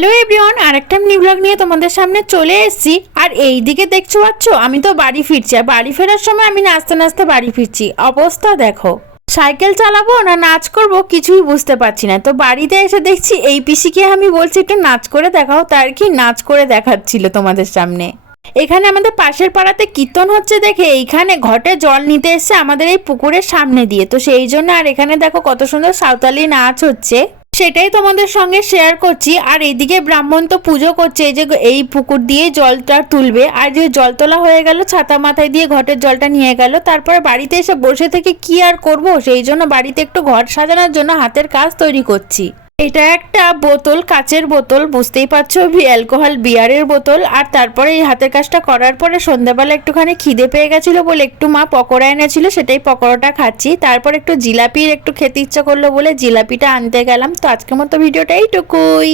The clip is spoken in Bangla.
হ্যালো এভরিওয়ান, আরেকটা নিউ ব্লগ নিয়ে তোমাদের সামনে চলে এসেছি। আর এই দিকে দেখছো পাচ্ছ, আমি তো বাড়ি ফিরছি। আর বাড়ি ফেরার সময় আমি নাচতে নাচতে বাড়ি ফিরছি। অবস্থা দেখো, সাইকেল চালাবো না নাচ করব কিছুই বুঝতে পারছি না। তো বাড়িতে এসে দেখছি এই পিসিকে আমি বলছি একটু নাচ করে দেখাও, তার কি নাচ করে দেখাচ্ছিল তোমাদের সামনে। এখানে আমাদের পাশের পাড়াতে কীর্তন হচ্ছে দেখে এইখানে ঘটে জল নিতে এসছে আমাদের এই পুকুরের সামনে দিয়ে। তো সেই জন্য আর এখানে দেখো কত সুন্দর সাঁওতালি নাচ হচ্ছে, সেটাই তোমাদের সঙ্গে শেয়ার করছি। আর এইদিকে ব্রাহ্মণ তো পুজো করছে, এই যে এই পুকুর দিয়ে জলটা তুলবে। আর যে জল তোলা হয়ে গেল, ছাতা মাথায় দিয়ে ঘটের জলটা নিয়ে গেল। তারপরে বাড়িতে এসে বসে থেকে কি আর করব, সেই জন্য বাড়িতে একটু ঘর সাজানোর জন্য হাতের কাজ তৈরি করছি। এটা একটা বোতল, কাচের বোতল, বুঝতেই পারছো অ্যালকোহল বিয়ারের বোতল। আর তারপরে এই হাতের কাজটা করার পরে সন্ধ্যাবেলা একটুখানি খিদে পেয়ে গেছিলো বলে একটু মা পকোড়া এনেছিল, সেটাই পকোড়াটা খাচ্ছি। তারপর একটু জিলাপির একটু খেতে ইচ্ছা করলো বলে জিলাপিটা আনতে গেলাম। তো আজকের মতো ভিডিওটা এইটুকুই।